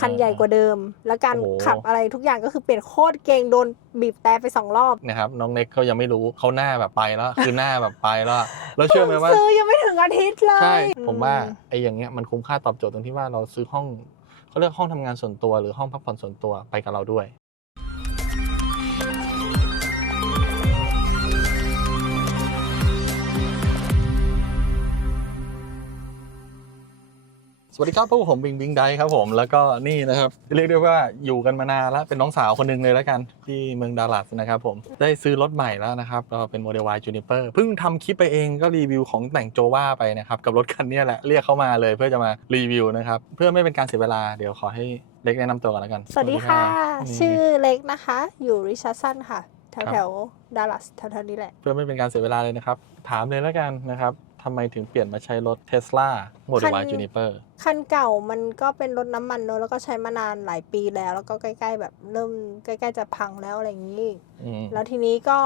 คันใหญ่กว่าเดิม แล้วการโอ้โห ขับอะไรทุกอย่างก็คือเปลี่ยนโคตรเก่งโดนบีบแต่ไปสองรอบนะครับน้องเน็กเขายังไม่รู้เขาหน้าแบบไปแล้ว คือหน้าแบบไปแล้วอะแล้วเชื่อไหมว่า ซื้อยังไม่ถึงอาทิตย์เลยใช่ ผมว่าอืไอ้อย่างเงี้ยมันคุ้มค่าตอบโจทย์ตรงที่ว่าเราซื้อห้องเขาเรียกห้องทำงานส่วนตัวหรือห้องพักผ่อนส่วนตัวไปกับเราด้วย สวัสดีครับพวกผมบิงบิงไดครับผมแล้วก็นี่นะครับเรียกได้ว่าอยู่กันมานานแล้วเป็นน้องสาวคนหนึงเลยแล้วกันที่เมืองดัลลัสนะครับผมได้ซื้อรถใหม่แล้วนะครับก็เป็นโมเดล Y Juniper เพิ่งทำคลิปไปเองก็รีวิวของแต่งโจว่าไปนะครับกับรถคันเนี้ยแหละเรียกเข้ามาเลยเพื่อจะมารีวิวนะครับเพื่อไม่เป็นการเสียเวลาเดี๋ยวขอให้เล็กแนะนำตัวก่อนแล้วกันสวัสดีค่ะนี่ ชื่อเล็กนะคะ อยู่ริชาร์ดสันค่ะ แถวครับแถวดัลลัสแถวๆนี้แหละ เพื่อไม่เป็นการเสียเวลาเลยนะครับ ถามเลยแล้วกันนะครับ ทำไมถึงเปลี่ยนมาใช้รถ Tesla Model คั Y น Juniper คันเก่ามันก็เป็นรถน้ำมันเนอะแล้วก็ใช้มานานหลายปีแล้ว แล้วก็ใกล้ ๆ แบบเริ่มใกล้ๆจะพังแล้วอะไรอย่างนี้อืมแล้วทีนี้ก็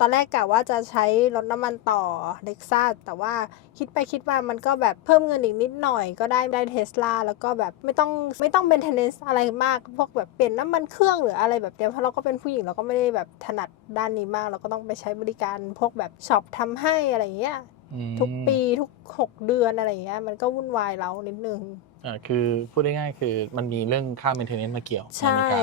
ตอนแรกกะว่าจะใช้รถน้ำมันต่อเล็กซัสแต่ว่าคิดไปคิดมามันก็แบบเพิ่มเงินอีกนิดหน่อยก็ได้ได้เทสลาแล้วก็แบบไม่ต้องไม่ต้องเป็นเทนเนสอะไรมาก พวกแบบเปลี่ยนน้ำมันเครื่องหรืออะไรแบบเนี้ยเพราะเราก็เป็นผู้หญิงเราก็ไม่ได้แบบถนัดด้านนี้มาก เราก็ต้องไปใช้บริการพวกแบบช็อปทำให้อะไรอย่างเงี้ยอืม ทุกปีทุก6เดือนอะไรอย่างเงี้ยมันก็วุ่นวายเรานิดนึงอ่าคือพูดง่ายๆคือมันมีเรื่องค่า maintenance มาเกี่ยวใช่นอเมริกา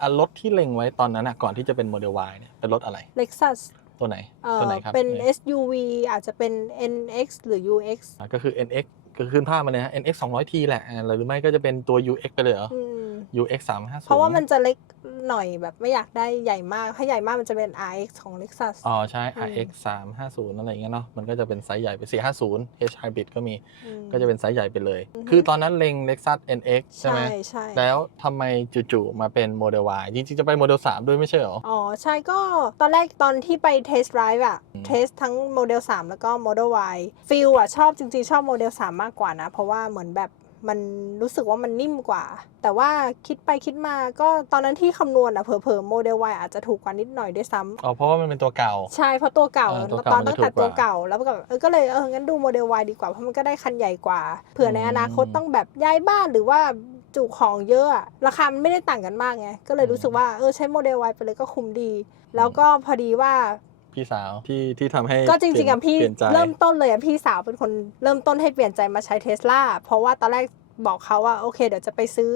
อะรถที่เล็งไว้ตอนนั้นอะก่อนที่จะเป็นโมเดล Y เนี่ยเป็นรถอะไรเล็กซัสตัวไหนเอ่ตัวอไหนครับเป็นเนี่ย SUV อาจจะเป็น NX หรือ UX อะก็คือ NX ก็คือขึ้นภาพมาเลยนะ NX 200T แหละอะหรือไม่ก็จะเป็นตัว UX ไปเลยเหรออืม UX 350เพราะว่ามันจะเล็กหน่อยแบบไม่อยากได้ใหญ่มาก ถ้าใหญ่มากมันจะเป็น RX ของ Lexus อ๋อใช่อืม RX 350อะไรอย่างเงี้ยเนาะ มันก็จะเป็นไซส์ใหญ่ไป450 H Hybrid ก็มีมก็จะเป็นไซส์ใหญ่ไปเลยอือฮึคือตอนนั้นเล็ง Lexus NX ใช่ไหมใช่ใช่แล้วทำไมจู่ๆมาเป็นโมเดล Y จริงๆจะไปโมเดล 3 ด้วยไม่ใช่เหรอ อ๋อใช่ก็ตอนแรกตอนที่ไปเทสต์ไ i ฟ์อะอืมเทสทั้งโมเดล 3 แล้วก็โมเดล Y ฟิลอะชอบจริงๆชอบโมเดล 3มากกว่านะ เพราะว่าเหมือนแบบมันรู้สึกว่ามันนิ่มกว่า แต่ว่าคิดไปคิดมาก็ตอนนั้นที่คำนวณอะเผลอๆโมเดล Y อาจจะถูกกว่านิดหน่อยด้วยซ้ำอ๋อเพราะว่ามันเป็นตัวเก่า ใช่เพราะตัวเก่าเออตัวตเก่าอนมันตั้งจะแต่ถูกกว่า ตัวเก่า แล้วก็เออก็เลยเอองั้นดูโมเดล Y ดีกว่าเพราะมันก็ได้คันใหญ่กว่าเผื่อในอืมอนาคตต้องแบบย้ายบ้านหรือว่าจุของเยอะอะราคามันไม่ได้ต่างกันมากไงก็เลยรู้สึกว่าเออใช้โมเดล Y ไปเลยก็คุ้มดี แล้วก็พอดีว่า พี่สาวที่ที่ทำให้ก็จริงๆอะพี่เปลี่ยนใจเริ่มต้นเลยอะพี่สาวเป็นคนเริ่มต้นให้เปลี่ยนใจมาใช้เทสลาเพราะว่าตอนแรกบอกเขาว่าโอเค เดี๋ยวจะไปซื้อ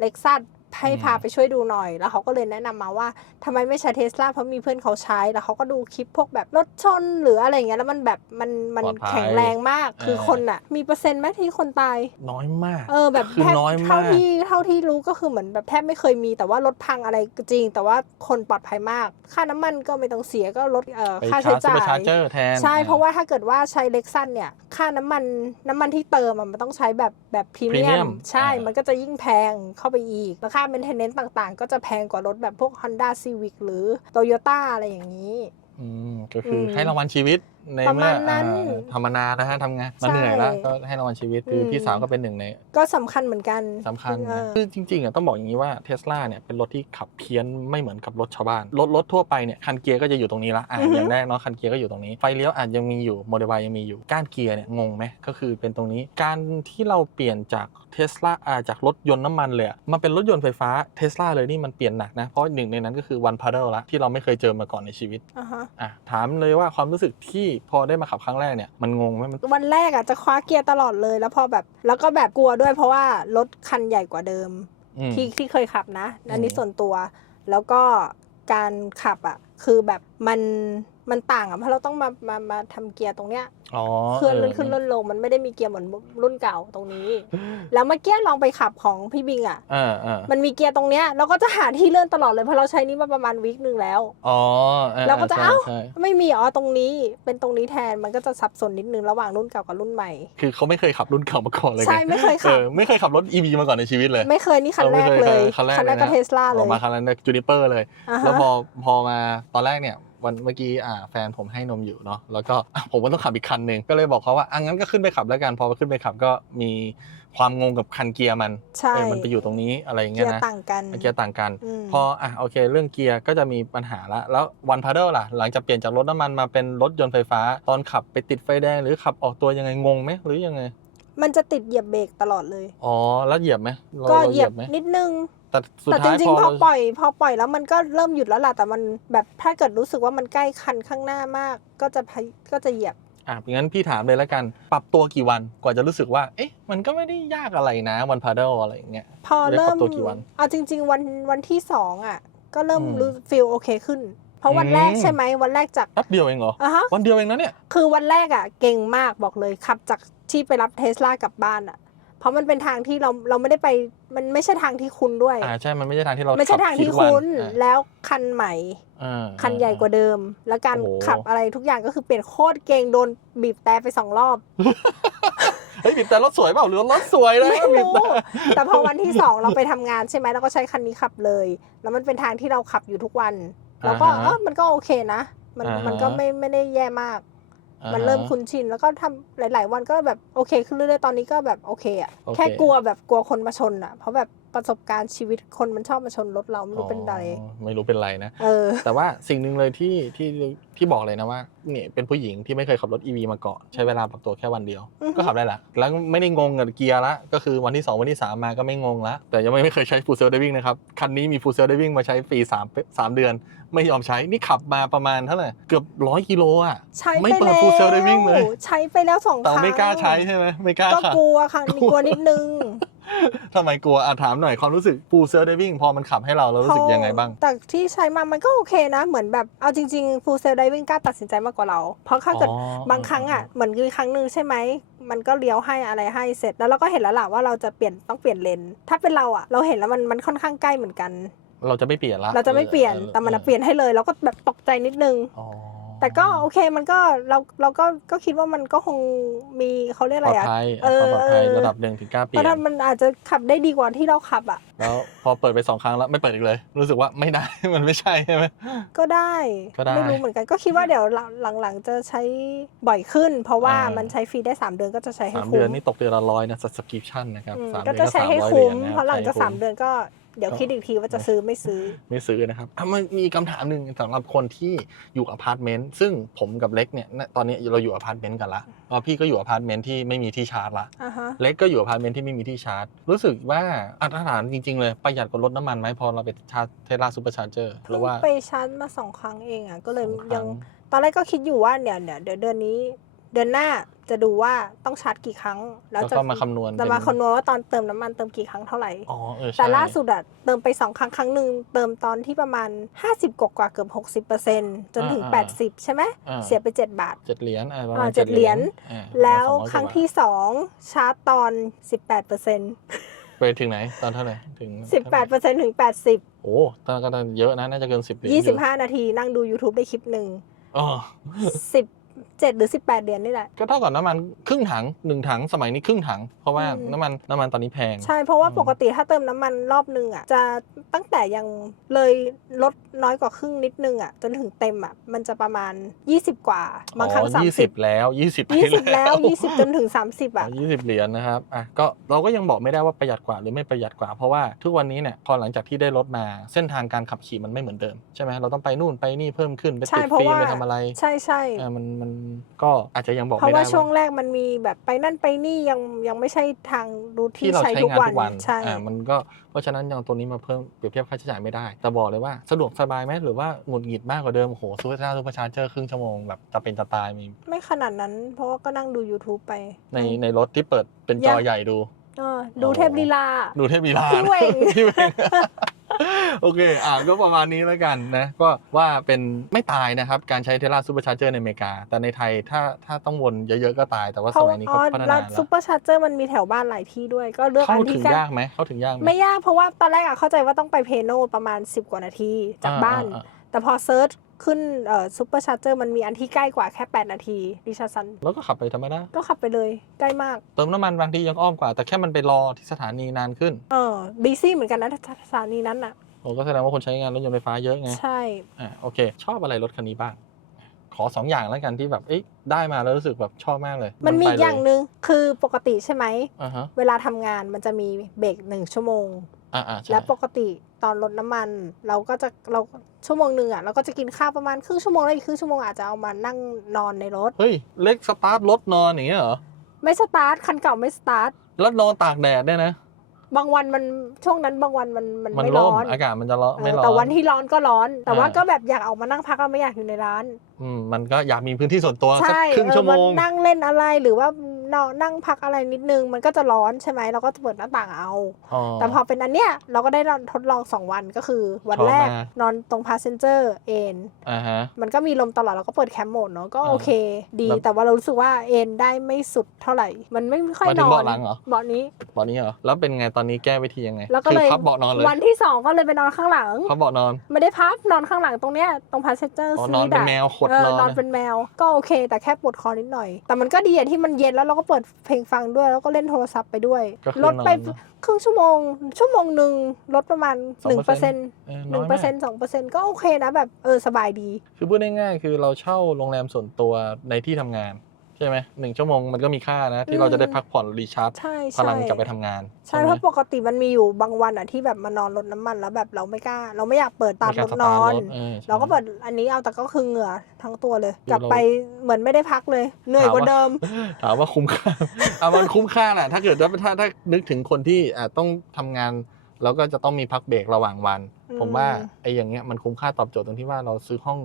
เล็กซัส ให้พาไปช่วยดูหน่อย แล้วเขาก็เลยแนะนำมาว่าทำไมไม่ใช้เทสลาเพราะมีเพื่อนเขาใช้ แล้วเขาก็ดูคลิปพวกแบบรถชนหรืออะไรอย่างเงี้ยแล้วมันแบบมันมันปลอดภัยแข็งแรงมาก คือเออคนอะมีเปอร์เซ็นต์ไหมที่คนตาย น้อยมาก เออแบบคือแทบน้อยเท่ามากที่เท่าที่รู้ก็คือเหมือนแบบแทบไม่เคยมีแต่ว่ารถพังอะไรก็จริง แต่ว่าคนปลอดภัยมาก ค่าน้ำมันก็ไม่ต้องเสียก็ลดเอ่อไปค่าชาใช้ร์จซูเปอจ่าร์ชายร์เจอร์แทนใช่เพราะว่าถ้าเกิดว่าใช้เล็กซันเนี่ย ค่าน้ำมันน้ำมันที่เติมอะมันต้องใช้แบบแบบพรีเมีย Premium มใช่อ่ามัมันก็จะยิ่งแพงเข้าไปอีกแล้วค่าเมนเทนเนนต์ต่างๆ ก็จะแพงกว่ารถแบบพวก Honda Civic หรือ Toyota อะไรอย่างนี้อืมก็คืออมให้รางวัลชีวิตในประเมื่มาอณนั้น อ่าทำมานานนะฮะทำงานมาใช่เหนื่อยแล้ว ก็ให้รางวัลชีวิตคืออม พี่สาวก็เป็นหนึ่งในก็สำคัญเหมือนกันสำคัญเอนะอ คือจริงๆอะต้องบอกอย่างนี้ว่าเทสลาเนี่ยเป็นรถที่ขับเพี้ยนไม่เหมือนกับรถชาวบ้าน รถรถทั่วไปเนี่ยคันเกียร์ก็จะอยู่ตรงนี้ละอะอือฮึ อย่างแรกเนาะคันเกียร์ก็อยู่ตรงนี้ไฟเลี้ยวอาจยังมีอยู่โมเดล Y ยังมีอยู่ก้านเกียร์เนี่ยงงไหมก็คือเป็นตรงนี้การที่เราเปลี่ยนจากเทสลาอ่าจากรถยนต์น้ำมันเลยอะมาเป็นรถยนต์ไฟฟ้าเทสลาเลยนี่มันเปลี่ยนหนักนะเพราะหนึ่งในนั้นก็คือวันพาร์เดลละที่เราไม่เคยเจอมาก่อนในชีวิต อ่าฮะ อะถามเลยว่าความรู้สึกที่พอได้มาขับครั้งแรกเนี่ยมันงงไหมมันวันแรกอะจะคว้าเกียร์ตลอดเลย แล้วพอแบบแล้วก็แบบกลัวด้วยเพราะว่ารถคันใหญ่กว่าเดิม อืม ที่ที่เคยขับนะอันนี้อืมส่วนตัว แล้วก็การขับอะคือแบบมันมันต่างอะเพราะเราต้องมามามาทำเกียร์ตรงเนี้ย อ๋อเคลื่อนเออลื่นขึ้นลื่นลงมันไม่ได้มีเกียร์เหมือนรุ่นเก่าตรงนี้ แล้วเมื่อกี้ลองไปขับของพี่บิงอะเออเออมันมีเกียร์ตรงเนี้ยเราก็จะหาที่เลื่อนตลอดเลยเพราะเราใช้นี้มาประมาณวีคหนึ่งแล้วอ๋อออเราก็จะใช่เอ้าใช่ไม่มีอ๋อตรงนี้เป็นตรงนี้แทนมันก็จะสับสนนิดนึงระหว่างรุ่นเก่ากับรุ่นใหม่ คือเขาไม่เคยขับรุ่นเก่ามาก่อนเลยใช่งไม่เคยขับออไม่เคยขับรถ EV มาก่อนในชีวิตเลย ไม่เคยนี่คันแรกออเลไม่ยคคันแรกคันแรกลก็ยะเทสลาเลออยกมาคันแรกจูนิเปอร์เลยอ่าฮะแล้วพอพอมาตอนแรกเนี่ย วันเมื่อกี้อ่าแฟนผมให้นมอยู่เนาะแล้วก็ผมก็ต้องขับอีกคันหนึ่งก็เลยบอกเขาว่าอะงั้นก็ขึ้นไปขับแล้วกันพอขึ้นไปขับก็มีความงงกับคันเกียร์มันใช่เออมันไปอยู่ตรงนี้อะไรอย่างเงี้เกียยร์นะต่างกันเกียร์ต่างกันอืมพออะโอเค เรื่องเกียร์ก็จะมีปัญหาละแล้ววันพาร์เดลล่ะ หลังจากเปลี่ยนจากรถน้ำมันมาเป็นรถยนต์ไฟฟ้า ตอนขับไปติดไฟแดงหรือขับออกตัวยังไงงงไหมหรือยังไงมันจะติดเหยียบเบรกตลอดเลย อ๋อ แล้วเหยียบไหมราก็ราเหยียบไหมนิดนึง แต่สุดแต่จท้ายริงพอๆพอเราปล่อยพอปล่อยแล้วมันก็เริ่มหยุดแล้วล่ะแต่มันแบบถ้าเกิดรู้สึกว่ามันใกล้คันข้างหน้ามาก ก็จะพยก็จะเหยียบ อะงั้นพี่ถามเลยแล้วกัน ปรับตัวกี่วันกว่าจะรู้สึกว่า เอ๊ะ มันก็ไม่ได้ยากอะไรนะวันพาเดลอะไรอย่างเงี้ย พอได้ปรัเริ่บมตัวกี่วันเอาจริง ๆ วันวันที่สองอะ ก็เริ่มอืมรู้ฟีลโอเคขึ้น เพราะวันอืมแรกใช่ไหมวันแรกจากแป๊บเดียวเองเหรอ อะฮะวันเดียวเองนะเนี่ย คือวันแรกอะ เก่งมากบอกเลยขับจากที่ไปรับเทสลากลับบ้านอะ เพราะมันเป็นทางที่เราเราไม่ได้ไป มันไม่ใช่ทางที่คุ้นด้วย อ่าใช่ มันไม่ใช่ทางที่เราไม่ใช่ขับทางที่ขี่ทุกวันคุ้นอะแล้วคันใหม่อ่าคันใหญ่กว่าเดิม แล้วการโอ้โหขับอะไรทุกอย่างก็คือเปลี่ยนโคตรเก่งโดนบีบแต่ไปสองรอบเฮ้ยบีบแต่รถสวยเปล่าหรือรถสวยเลยไม่บีบรู้แต่แต่พอวันที่สองเราไปทำงานใช่ไหมเราก็ใช้คันนี้ขับเลย แล้วมันเป็นทางที่เราขับอยู่ทุกวันเราก็อ่าฮะเออมันก็โอเคนะ มันอ่าฮะมันก็ไม่ไม่ได้แย่มาก มันเริ่มคุ้นชินแล้วก็ทำหลาย ๆ วันก็แบบโอเคขึ้นเรื่อยๆตอนนี้ก็แบบโอเคอะโอเคแค่กลัวแบบกลัวคนมาชนอะเพราะแบบ ประสบการณ์ชีวิตคนมันชอบมาชนรถเราไม่รู้เป็นไรอ๋อไม่รู้เป็นไรนะเออ แต่ว่าสิ่งหนึ่งเลยที่ที่ที่บอกเลยนะว่าเนี่ยเป็นผู้หญิงที่ไม่เคยขับรถ EV มาก่อนใช้เวลาปรับตัวแค่วันเดียวอือฮึก็ขับได้ละแล้วไม่ได้งงกับเกียร์ละก็คือวันที่ 2 วันที่ 3 มาก็ไม่งงละแต่ยังไม่ไม่เคยใช้ full self driving นะครับ คันนี้มี full self driving มาใช้ฟรี3 3เดือน ไม่ยอมใช้นี่ขับมาประมาณเท่าไหร่เกือบร้อยกิโลอะใช้ไม่ไปเปิดแล้ว full self driving เลยใช้ไปแล้วสองคแต่รั้งไม่กล้าใช้ใช่ไหมไม่กล้าก็ขับกลัวค่ะกลัวนิดนึง ทำไมกลัวอะถามหน่อยความรู้สึก full self driving พอมันขับให้เราเรารู้สึกยังไงบ้าง แต่ที่ใช้มามันก็โอเคนะ เหมือนแบบเอาจริงๆ full self driving กล้าตัดสินใจมากกว่าเรา เพราะถ้าเกิดอ๋อบางครั้งอะเหมือนคือครั้งหนึ่งใช่ไหม มันก็เลี้ยวให้อะไรให้เสร็จแล้วเราก็เห็นแล้วล่ะว่าเราจะเปลี่ยนต้องเปลี่ยนเลนถ้าเป็นเราอะเราเห็นแล้วมันมันค่อนข้างใกล้เหมือนกัน เราจะไม่เปลี่ยนละเราจะไม่เปลี่ยนออแต่มันอะออเปลี่ยนให้เลยเราก็แบบตกใจนิดนึง อ๋อ แต่ก็โอเคมันก็เราเราก็ก็คิดว่ามันก็คงมีเขาเรียกปอะลอไรดอะภัยเออความปลอดภัยเออระดับหนึ่งถึงกล้าเปเพลี่ยราะนถ้ามันอาจจะขับได้ดีกว่าที่เราขับอะ แล้วพอเปิดไปสองครั้งแล้วไม่เปิดอีกเลย รู้สึกว่าไม่ได้มันไม่ใช่ใช่ไหมก็ได้ก็ได้ไม่รู้เหมือนกันก็คิดว่าเดี๋ยวหลังๆจะใช้บ่อยขึ้น เพราะว่าอ่ามัมันใช้ฟรีได้ 3 เดือนก็จะใช้ให้สามคุ้เดือนมนี่ตกเดือนละร้อยนะ subscription นะครับอืมสามก็เดือนจะใช้ให้300คุ้มเหรียญนะเพราะหลังจากใช้สามเดือนก็เดี๋ยวคิดอีกทีว่าจะซื้อไม่ซื้อ ไม่ซื้อนะครับอะมันมีคำถามหนึ่งสำหรับคนที่อยู่อพาร์ตเมนต์ซึ่งผมกับเล็กเนี่ยณตอนนี้เราอยู่อพาร์ตเมนต์กันละแล้วพี่ก็อยู่อพาร์ตเมนต์ที่ไม่มีที่ชาร์จละอ่าฮะ เล็กก็อยู่อพาร์ตเมนต์ที่ไม่มีที่ชาร์จ รู้สึกว่าอัตราฐานจริงๆเลยประหยัดกว่ารถน้ำมันไหมพอเราไปชาร์จเทสลาซูเปอร์ชาร์เจอร์หเพิ่รืงอว่าไปชาร์จมาสองครั้งเองอะก็เลยสองครั้ ยังตอนแรกก็คิดอยู่ว่าเนี่ยเนี่ยเดี๋ยวเดือนนี้ เดือนหน้าจะดูว่าต้องชาร์จกี่ครั้ง แล้วแล้วจะก็มาคำนวณจะมาเป็น คำนวณว่าตอนเติมน้ำมันเติมกี่ครั้งเท่าไหร่ อ๋อเออใช่แต่ล่าสุดอะเติมไปสองครั้งครั้งหนึ่งเติมตอนที่ประมาณ 50 กว่ากว่าๆเกือบ60%จนถึงอ่า80 ใช่ไหมอ่าเสียไป 7 บาท เจ็ดเหรียญอะประอ่ามาณเจ็ดเหรียญ อ่าแล้วประมาณ200ครั้งกว่าที่ 2 ชาร์จตอน 18%ไปถึงไหนตอนเท่าไหร่ถึง18%ถึง 80 โอ้ตอนก็ต้องเยอะนะน่าจะเกินสิบเหรียญอยู่25 นาทีนั่งดู YouTube ได้คลิปหนึ่ง อ๋อ 17 หรือ 18 เหรียญนี่แหละ ก็เท่ากับน้ำมันครึ่งถังหนึ่งถังสมัยนี้ครึ่งถัง เพราะว่าอืม น้ำมันน้ำมันตอนนี้แพง ใช่เพราะว่าอืม ปกติถ้าเติมน้ำมันรอบนึงอะจะตั้งแต่ยังเลยลดน้อยกว่าครึ่งนิดนึงอะจนถึงเต็มอะมันจะประมาณ 20 กว่าบางครั้ง อ๋อสามยี่สิสิบบแล้วยี่สิบยี่สิบแล้วยี่สิบจนถึงสามสิบอะ ยี่สิบเหรียญนะครับอะก็เราก็ยังบอกไม่ได้ว่าประหยัดกว่าหรือไม่ประหยัดกว่า เพราะว่าทุกวันนี้เนี่ยพอหลังจากที่ได้รถมาเส้นทางการขับขี่มันไม่เหมือนเดิมใช่ไหมเราต้องไปนู่นไปนี่เพิ่มขึ้นไปใช่ติดเพราะฟิล์มว่า ไปทำอะไรใช่ใช่ อะมันมันก็อาจจะยังบอกเพราะไม่ว่าได้ช่วงแรกมันมีแบบไปนั่นไปนี่ยังยังไม่ใช่ทางรูทที่ที่เราใช้ใช้ทุกงานวัทุนกวันใช่อ่ามันก็เพราะฉะนั้นยังตัวนี้มาเพิ่มเปรียบเทียบค่าใช้จ่ายไม่ได้ แต่บอกเลยว่าสะดวกสบายไหมหรือว่าหงุดหงิดมากกว่าเดิมโอ้โหซูเปอร์ชาร์ซูเปอร์ชาร์เจอร์ครึ่งชั่วโมงแบบจะเป็นจะตายมีไม่ขนาดนั้น เพราะว่าก็นั่งดู YouTube ไป ในในรถที่เปิดเป็นจอยังใหญ่ดูเออดูเทพลีลา ดูเทพวีลาพี่เวงพี่เวง โอเค อ่าก็ประมาณนี้แล้วกันนะ ก็ว่าเป็นไม่ตายนะครับ การใช้เทสลาซูเปอร์ชาร์เจอร์ในอเมริกา แต่ในไทยถ้าถ้าต้องวนเยอะๆก็ตาย แต่ว่าเพสราะมัยนี้อ๋เขาอพัฒแล้นาวแล้ซูวเปอร์ชาร์เจอร์มันมีแถวบ้านหลายที่ด้วย ก็เลือกเข้าอันถึที่งใกล้ยากไหมเข้าถึงยากไหมไม่ยากเพราะว่าตอนแรกอะเข้าใจว่าต้องไปเพโนประมาณ 10 กว่านาทีจากบ้านอ่อ่แต่พอเซิร์ช ขึ้นเอ่อซูเปอร์ชาร์เจอร์มันมีอันที่ใกล้กว่าแค่ 8 นาทีดิชาซัน แล้วก็ขับไปธรรมดา ก็ขับไปเลยใกล้มาก เติมน้ำมันบางทียังอ้อมกว่า แต่แค่มันไปรอที่สถานีนานขึ้นเออบีซี่เหมือนกันนะสถานีนั้นอะ โอ้ก็แสดงว่าคนใช้งานรถยนต์ไฟฟ้าเยอะไง ใช่ อ่าโอเค ชอบอะไรรถคันนี้บ้าง ขอสองอย่างแล้วกันที่แบบเอ๊ะได้มาแล้วรู้สึกแบบชอบมากเลยมันมีไปอีกเลอย่างหนึ่งคือปกติใช่ไหม อ่าฮะ เวลาทำงานมันจะมีเบรกหนึ่งชั่วโมง อ่าอ่าใช่และปกติตอนลดน้ำมัน เราก็จะเราชั่วโมงหนึ่งอะเราก็จะกินข้าวประมาณครึ่งชั่วโมงแล้วอีกครึ่งชั่วโมงอาจจะเอามานั่งนอนในรถ เฮ้ย เล็กสตาร์ทรถนอนอย่างเงี้ยเหรอ ไม่สตาร์ทคันเก่าไม่สตาร์ทแล้วนอนตากแดดเนี่ยนะ บางวันมันช่วงนั้นบางวันมันมันมันไม่ร้ร้ออนนอากาศมันจะร้อนเออไม่ร้อน แต่วันที่ร้อนก็ร้อน แต่ว่าอ่า ก็แบบอยากออกมานั่งพักก็ไม่อยากอยู่ในร้าน อืมมันก็อยากมีพื้นที่ส่วนตัวสักใช่ครึ่งเออชั่วโมงนนั่งเล่นอะไรหรือว่า นอนนั่งพักอะไรนิดนึง มันก็จะร้อนใช่ไหมเราก็จะเปิดหน้าต่างเอา อ๋อ แต่พอเป็นอันเนี้ยเราก็ได้ลองทดลอง2วันก็คือวันชอบแรกมาก นอนตรงพาสเซนเจอร์เอนอ่าฮะ มันก็มีลมตลอดเราก็เปิดแคมโหมดเนาะก็อ่าโอเค ดีแบบแต่ว่าเรารู้สึกว่าเอนได้ไม่สุดเท่าไหร่ มันไม่ค่อยหมายถึนงอนเบาะหลังเหรอ เบาะนี้ เบาะนี้เหรอ แล้วเป็นไงตอนนี้แก้วิธียังไงแล้วก็คืเลยพับเบาะนอนเลยวันที่2ก็เลยไปนอนข้างหลัง พับเบาะนอนไม่ได้พับนอนข้างหลังตรงเนี้ยตรงพาสเซนเจอร์อ๋อซีนอนเป็นแมวขดเออนอนนอนนะเป็นแมวก็โอเค แต่แค่ปวดคอนิดหน่อย แต่มันก็ดีอะที่มันเย็นแล้วเราก็เปิดเพลงฟังด้วย แล้วก็เล่นโทรศัพท์ไปด้วย ก็คือลดไปนอนนะครึ่งชั่วโมง ชั่วโมงหนึ่งลดประมาณ2%หนึ่งเปอร์เซ็นต์เออหน้นึ่องยเปอมาร์เซ็นกต์สองเปอร์เซ็นต์ก็โอเคนะแบบเออสบายดี คือพูดง่ายๆคือเราเช่าโรงแรมส่วนตัวในที่ทำงาน ใช่ไหมหนึ่งชั่วโมงมันก็มีค่านะ ที่เราจะได้พักผ่อนรีชาร์จใช่พใช่ลังกลับไปทำงานใช่ไหเพมราะปกติมันมีอยู่บางวันอะที่แบบมานอนรถน้ำมันแล้วแบบเราไม่กล้า เราไม่อยากเปิดตามในรการถสนตาอร์นทรถออใช่เราก็เปิดอันนี้เอาแต่ก็คือเหงื่อทั้งตัวเลยคือกลับเราไปเหมือนไม่ได้พักเลย เหนื่อยกว่าถามว่าเดิม ถามว่าคุ้มค่าอะมันคุ้มค่าแหละถ้าเกิดว่าถ้าถ้านึกถึงคนที่อะต้องทำงาน แล้วก็จะต้องมีพักเบรกระหว่างวันอืมผมว่าไอ้อย่างเงี้ยมันคุ้มค่าตอบโจทย์ตรงที่ว่าเราซื้อห้อง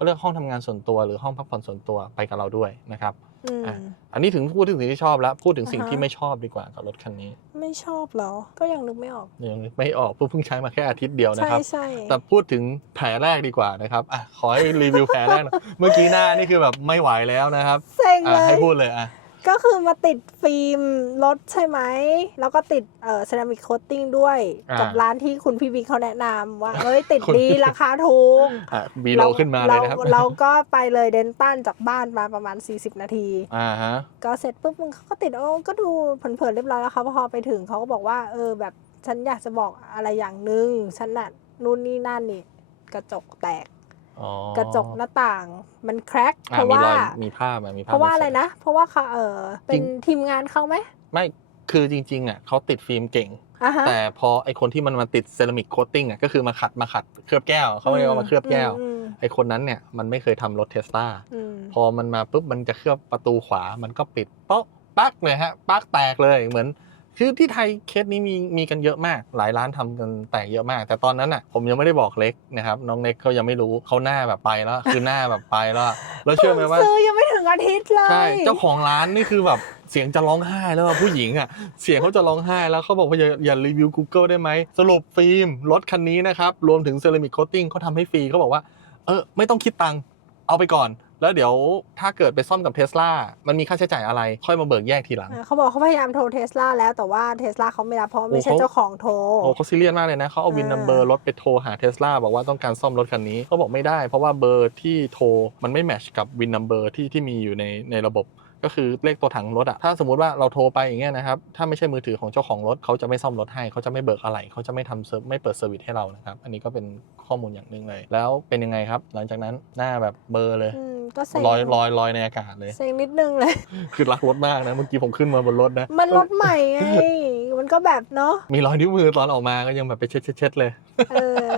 เขาเรียกห้องทำงานส่วนตัว หรือห้องพักผ่อนส่วนตัวไปกับเราด้วยนะครับอืมอะอันนี้ถึงพูดถึงสิ่งที่ชอบแล้ว พูดถึงสิ่งอ่าฮะที่ไม่ชอบดีกว่ากับรถคันนี้ ไม่ชอบเหรอ ก็ยังนึกไม่ออกยังนึกไม่ออกเพิ่งใช้มาแค่อาทิตย์เดียวนะใช่ครับ ใช่แต่พูดถึงแผลแรกดีกว่านะครับอะขอให้รีวิวแผลแรกหน่อยเมื่อกี้หน้านี่คือแบบไม่ไหวแล้วนะครับเซ็งอะเลให้ยพูดเลยอะ ก็คือมาติดฟิล์มรถใช่ไหม แล้วก็ติดเอ่อเซรามิกโคตติ้งด้วย อ่ากั กับร้านที่คุณพี่บิ๊กเขาแนะนำว่าเฮ้ยติดคุณดีราคาถูก อะบีโลขึ้นมาเลยนะครับเราเราก็ไปเลยเดนตันจากบ้านมาประมาณ 40 นาที อ่าฮะ ก็เสร็จปุ๊บมึงเขาก็ติดโอ้ก็ดูเผินๆเรียบร้อยแล้วครับพอไปถึงเขาก็บอกว่า เออแบบฉันอยากจะบอกอะไรอย่างหนึ่งฉันน่ะนู่นนี่นั่นนี่ กระจกแตกอ๋อ กระจกหน้าต่างมันแครกอะเพราะมีว่ารอยมีภาพอะมีภาพเพราะว่าอะไรใส่นะ เพราะว่าเขาเออเป็นทีมงานเขาไหมไม่คือจริงๆอะเขาติดฟิล์มเก่งอะฮะแต่พอไอคนที่มันมาติดเซรามิกโคตติ้งอะก็คือมาขัดมาขัดเคลือบแก้วเขาเรียกว่ามาเคลือบแก้วอืมไอคนนั้นเนี่ยมันไม่เคยทำรถเทสลาอืมพอมันมาปุ๊บมันจะเคลือบประตูขวามันก็ปิดเป๊ะปักเลยฮะปักแตกเลยเหมือน คือที่ไทยเคสนี้มีมีกันเยอะมาก หลายร้านทำกันแตกเยอะมาก แต่ตอนนั้นอะผมยังไม่ได้บอกเล็กนะครับน้องเล็กเขายังไม่รู้เขาหน้าแบบไปแล้ว คือหน้าแบบไปแล้วอะแล้วเชื่อไหมว่าซื้อยังไม่ถึงอาทิตย์เลยใช่เจ้าของร้านนี่คือแบบเสียงจะร้องไห้แล้วอะผู้หญิงอะเสียงเขาจะร้องไห้แล้วเขาบอกว่าอย่าอย่ารีวิว Google ได้ไหมสรุปฟิล์มรถคันนี้นะครับรวมถึงเซรามิกโคตติ้งเขาทำให้ฟรีเขาบอกว่าเออไม่ต้องคิดตังค์เอาไปก่อน แล้วเดี๋ยวถ้าเกิดไปซ่อมกับเทสลามันมีค่าใช้จ่ายอะไรค่อยมาเบิกแยกทีหลังอะเขาบอกเขาพยายามโทรเทสลาแล้วแต่ว่าเทสลาเขาไม่รับเพราะไม่ใช่โอ้เขาเจ้าของโทรโอ้เขาซีเรียสมากเลยนะเขาเอาวินอ่านัมเบอร์รถไปโทรหาเทสลาบอกว่าต้องการซ่อมรถคันนี้เขาบอกไม่ได้ เพราะว่าเบอร์ที่โทรมันไม่แมทชกับวินนัมเบอร์ที่ที่มีอยู่ในในระบบก็คือเลขตัวถังรถอะถ้าสมมุติว่าเราโทรไปอย่างเงี้ยนะครับ ถ้าไม่ใช่มือถือของเจ้าของรถเขาจะไม่ซ่อมรถให้ เขาจะไม่เบิกอะไร เขาจะไม่ทำเซอร์ไม่เปิดเซอร์วิสให้เรานะครับ อันนี้ก็เป็นข้อมูลอย่างหนึ่งเลย แล้วเป็นยังไงครับ หลังจากนั้นหน้าแบบเบลอร์เลยอืม ก็เซ็งลอยลอยลอยในอากาศเลยเซ็งนิดนึงเลย คือรักรถมากนะเมื่อกี้ผมขึ้นมาบนรถนะ มันรถใหม่ไงมันก็แบบเนาะมีรอยนิ้วมือตอนออกมาก็ยังแบบไปเช็ดเช็ดเช็ดเลยเออ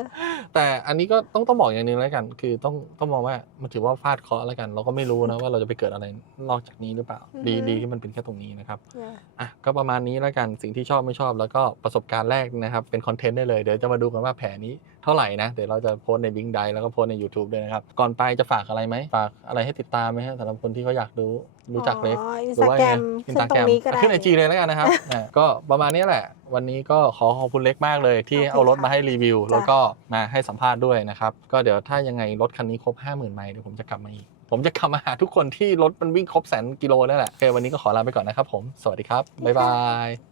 แต่อันนี้ก็ต้องต้องบอกอย่างหนึงแล้วกัน คือต้องต้องมองว่ามันถือว่าฟาดเคราะห์แล้วกัน เราก็ไม่รู้นะว่าเราจะไปเกิดอะไรนอกจากนี้หรือเปล่าอือฮึดีดีที่มันเป็นแค่ตรงนี้นะครับเนี่ยอะก็ประมาณนี้แล้วกันสิ่งที่ชอบไม่ชอบแล้วก็ประสบการณ์แรกนะครับ เป็นคอนเทนต์ได้เลยเดี๋ยวจะมาดูกันว่าแผลนี้เท่าไหร่นะ เดี๋ยวเราจะโพสต์ในบิงไดแล้วก็โพสต์ใน YouTube ด้วยนะครับ ก่อนไปจะฝากอะไรไหมฝากอะไรให้ติดตามไหมฮะสำหรับคนที่เขาอยากรู้รู้จักเล็กอ๋ออินหสรือตาว่าแกรไงมอินขึ้สตานแกตรรงมนี้ก็ได้ขึ้นไอจีเลยแล้วกันนะครับอะก็ประมาณนี้แหละ วันนี้ก็ขอขอบคุณเล็กมากเลยที่ขอบคุณเอารถมาค่ะให้รีวิวจ้ะแล้วก็มาให้สัมภาษณ์ด้วยนะครับก็เดี๋ยวถ้ายังไงรถคันนี้ครบ 50,000ไมล์เดี๋ยวผมจะกลับมาอีกผมจะกลับมาหาทุกคนที่รถมันวิ่งครบแสนกิโลนั่นแหละโอเควันนี้ก็ขอลาไปก่อนนะครับผม สวัสดีครับ บ๊ายบาย